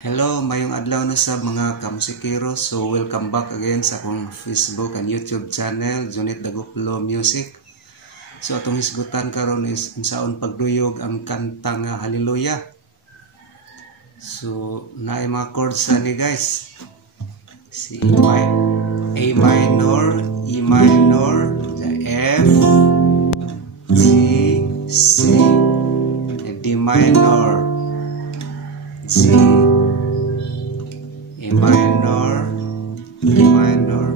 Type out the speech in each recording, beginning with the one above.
Hello, mayong adlaw na sa mga kamusikero. So, welcome back again sa akong Facebook and YouTube channel, Junit Daguplo Music. So, atong hisgutan karon is unsaon pagduyog ang kanta nga Hallelujah. So, naay mga chords ni guys. Si A minor, E minor, F, G, C, D minor, G, A minor, E minor.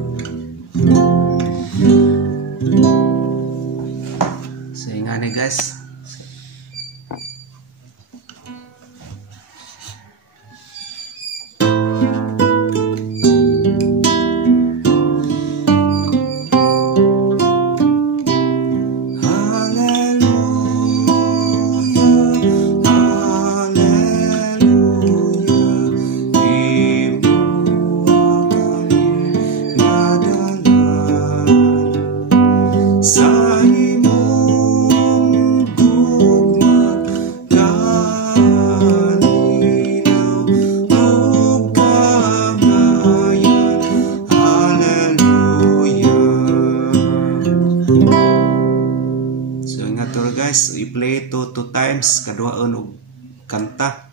So, nga ni guys. Guys, i-play ito 2 times kaduhaon og kanta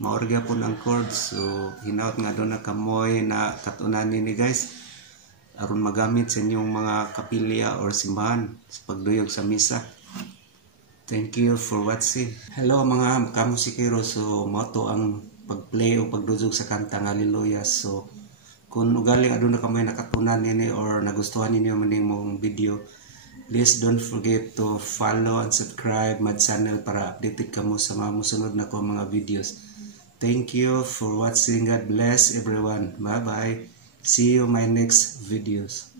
maorga po ang chords. So hinaut nga doon na kamoy na katunan ni guys aron magamit sa inyong mga kapilya or simbahan sa pagduyog sa misa. Thank you for watching. Hello mga kamusikero. So mao to ang pagplay o pagduyog sa kanta nga Hallelujah. So kung ugali aduna kamoy nakatunan nini or nagustuhan ninyo maning mong video, please don't forget to follow and subscribe my channel para updated kamo sa mga musunod na ko mga videos. Thank you for watching. God bless everyone. Bye bye. See you my next videos.